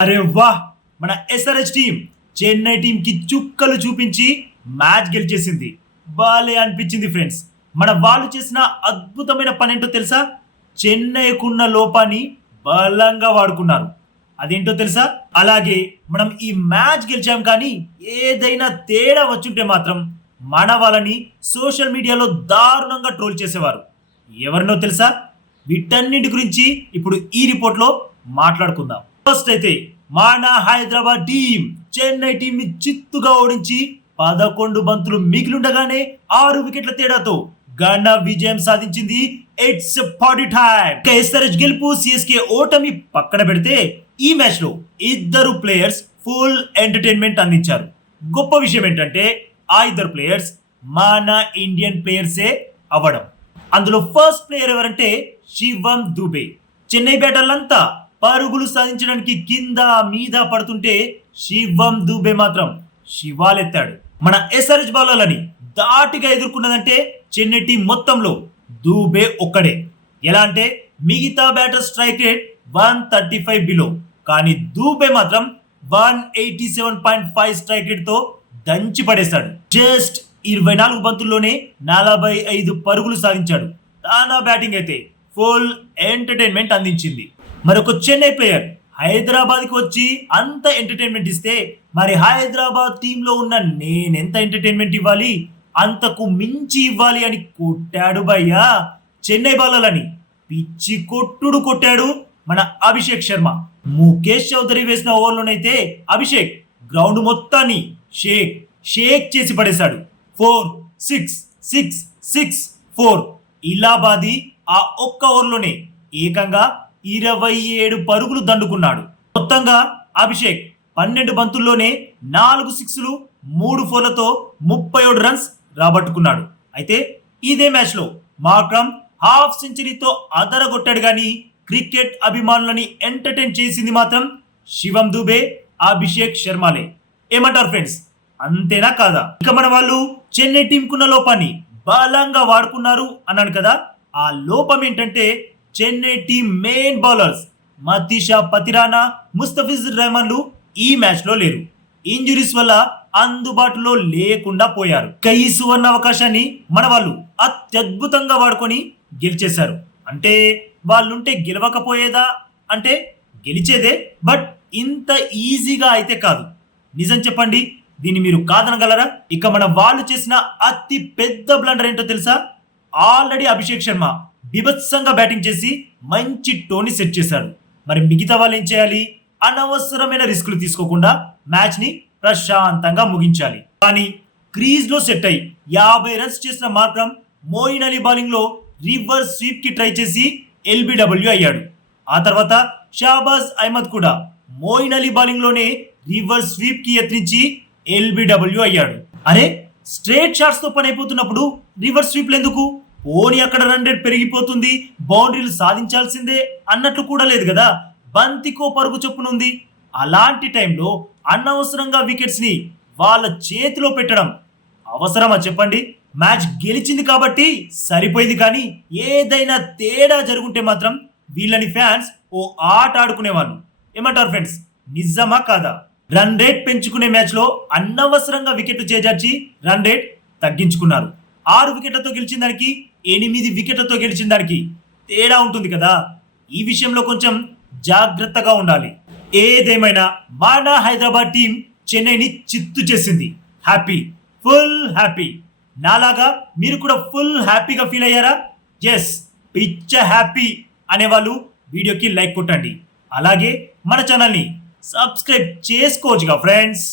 అరే వాహ్! మన ఎస్ఆర్హెచ్ టీం చెన్నై టీం కి చుక్కలు చూపించి మ్యాచ్ గెలిచేసింది. బాలే అనిపించింది ఫ్రెండ్స్. మన వాళ్ళు చేసిన అద్భుతమైన పని ఏంటో తెలుసా? చెన్నైకున్న లోపాన్ని బలంగా వాడుకున్నారు. అదేంటో తెలుసా? అలాగే మనం ఈ మ్యాచ్ గెలిచాం కానీ ఏదైనా తేడా వచ్చుంటే మాత్రం మన వాళ్ళని సోషల్ మీడియాలో దారుణంగా ట్రోల్ చేసేవారు. ఎవరినో తెలుసా? వీటన్నిటి గురించి ఇప్పుడు ఈ రిపోర్ట్లో మాట్లాడుకుందాం. ఫస్ట్ అయితే మన హైదరాబాద్ టీం చెన్నై టీం ని చిత్తుగా ఓడించి పదకొండు బంతులు మిగిలిండగానే ఆరు వికెట్ల తేడాతో ఘన విజయం సాధించింది ఇట్స్ ఫార్టీ టైం ఎస్ఆర్హెచ్ గెలుపు సిఎస్కే ఓటమి పక్కన పెడితే ఈ మ్యాచ్లో ఇద్దరు ప్లేయర్స్ ఫుల్ ఎంటర్టైన్మెంట్ అందించారు. గొప్ప విషయం ఏంటంటే ఆ ఇద్దరు ప్లేయర్స్ మన ఇండియన్ ప్లేయర్సే అవ్వడం. అందులో ఫస్ట్ ప్లేయర్ ఎవరంటే శివం దుబే. చెన్నై బ్యాటర్లంతా పరుగులు సాధించడానికి కింద మీద పడుతుంటే శివం దూబే మాత్రం శివాలెత్తాడు. మన ఎస్ఆర్హెచ్ బౌలర్లని దాటిగా ఎదుర్కొన్నదంటే చెన్నై టీం మొత్తంలో దూబే ఒక్కడే. ఎలా అంటే మిగతా batter strike rate one thirty five below. కానీ దూబే మాత్రం one eighty seven point five strike రేట్తో దంచి పడేశాడు. జస్ట్ ఇరవై నాలుగు బంతుల్లోనే నలభై ఐదు పరుగులు సాధించాడు. తానా బ్యాటింగ్ అయితే ఫుల్ ఎంటర్టైన్మెంట్ అందించింది. మరొక చెన్నై ప్లేయర్ హైదరాబాద్కి వచ్చి అంత ఎంటర్టైన్మెంట్ ఇస్తే మరి హైదరాబాద్ టీంలో ఉన్న నేనెంత ఎంటర్టైన్మెంట్ ఇవ్వాలి? అంతకు మించి ఇవ్వాలి అని కొట్టాడు భయ్యా. చెన్నై బాలలని పిచ్చి కొట్టుడు కొట్టాడు మన అభిషేక్ శర్మ. ముఖేష్ చౌదరి వేసిన ఓవర్లోనైతే అభిషేక్ గ్రౌండ్ మొత్తాన్ని షేక్ షేక్ చేసి పడేశాడు. Four six six six four. ఇలా బాది ఆ ఒక్క ఓవర్లోనే ఏకంగా ఇరవై ఏడు పరుగులు దండుకున్నాడు. మొత్తంగా అభిషేక్ పన్నెండు బంతుల్లోనే నాలుగు సిక్స్లు మూడు ఫోర్లతో ముప్పై ఏడు రన్స్ రాబట్టుకున్నాడు. అయితే ఇదే మ్యాచ్లో మాక్రమ్ హాఫ్ సెంచరీతో అదరగొట్టాడు కానీ క్రికెట్ అభిమానులని ఎంటర్టైన్ చేసింది మాత్రం శివం దుబే అభిషేక్ శర్మలే. ఏమంటారు ఫ్రెండ్స్? అంతేనా కాదా? ఇక మన వాళ్ళు చెన్నై టీంకున్న లోపాన్ని బలంగా వాడుకున్నారు అన్నాను కదా. ఆ లోపం ఏంటంటే Chennai team main bowlers Matheesha Pathirana Mustafizur రెహమాన్లు ఈ మ్యాచ్లో లేరు. ఇంజురీస్ వల్ల అందుబాటులో లేకుండా పోయారు. ఇక ఈ సువర్ణ అవకాశాన్ని మన వాళ్ళు అత్యద్భుతంగా వాడుకొని గెలిచేశారు. అంటే వాళ్ళుంటే గెలవకపోయేదా? అంటే గెలిచేదే బట్ ఇంత ఈజీగా అయితే కాదు. నిజం చెప్పండి దీన్ని మీరు కాదనగలరా? ఇక మన వాళ్ళు చేసిన అతి పెద్ద బ్లండర్ ఏంటో తెలుసా? ఆల్రెడీ అభిషేక్ శర్మ బిభత్సంగా బ్యాటింగ్ చేసి మంచి టోని సెట్ చేశాడు. మరి మిగతా వాళ్ళు ఏం చేయాలి? అనవసరమైన రిస్కులు తీసుకోకుండా మ్యాచ్ని ప్రశాంతంగా ముగించాలి. కానీ క్రీజ్లో సెట్ అయి యాభై రన్స్ చేసిన మార్క్రమ్ మోయిన్ అలీ బౌలింగ్లో రివర్స్ స్వీప్కి ట్రై చేసి ఎల్బిడబ్ల్యూ అయ్యాడు. ఆ తర్వాత షాబాజ్ అహ్మద్ కూడా మోయిన్ అలీ బౌలింగ్లోనే రివర్స్ స్వీప్కి యత్నించి ఎల్బిడబ్ల్యూ అయ్యాడు. అరే స్ట్రేట్ షాట్స్తో పని అయిపోతున్నప్పుడు రివర్స్ స్వీప్లు ఎందుకు? ఓని అక్కడ రన్ రేట్ పెరిగిపోతుంది బౌండరీలు సాధించాల్సిందే అన్నట్లు కూడా లేదు కదా? బంతికో పరుగు చొప్పునుంది. అలాంటి టైంలో అనవసరంగా వికెట్స్ని వాళ్ళ చేతిలో పెట్టడం అవసరమా చెప్పండి? మ్యాచ్ గెలిచింది కాబట్టి సరిపోయింది కానీ ఏదైనా తేడా జరుగుంటే మాత్రం వీళ్ళని ఫ్యాన్స్ ఓ ఆట ఆడుకునేవాళ్ళు. ఏమంటారు ఫ్రెండ్స్? నిజమా కాదా? రన్ రేట్ పెంచుకునే మ్యాచ్లో అనవసరంగా వికెట్లు చేజార్చి రన్ రేట్ తగ్గించుకున్నారు. ఆరు వికెట్లతో గెలిచిన దానికి ఎనిమిది వికెట్లతో గెలిచిన దానికి తేడా ఉంటుంది కదా? ఈ విషయంలో కొంచెం జాగ్రత్తగా ఉండాలి. ఏదేమైనా మన హైదరాబాద్ టీం చెన్నైని చిత్తు చేసింది. Happy full happy. నాలాగా మీరు కూడా ఫుల్ హ్యాపీగా ఫీల్ అయ్యారా? ఎస్ పిచ్చ హ్యాపీ అనేవాళ్ళు వీడియోకి లైక్ కొట్టండి. అలాగే మన ఛానల్ని సబ్స్క్రైబ్ చేసుకోవచ్చుగా ఫ్రెండ్స్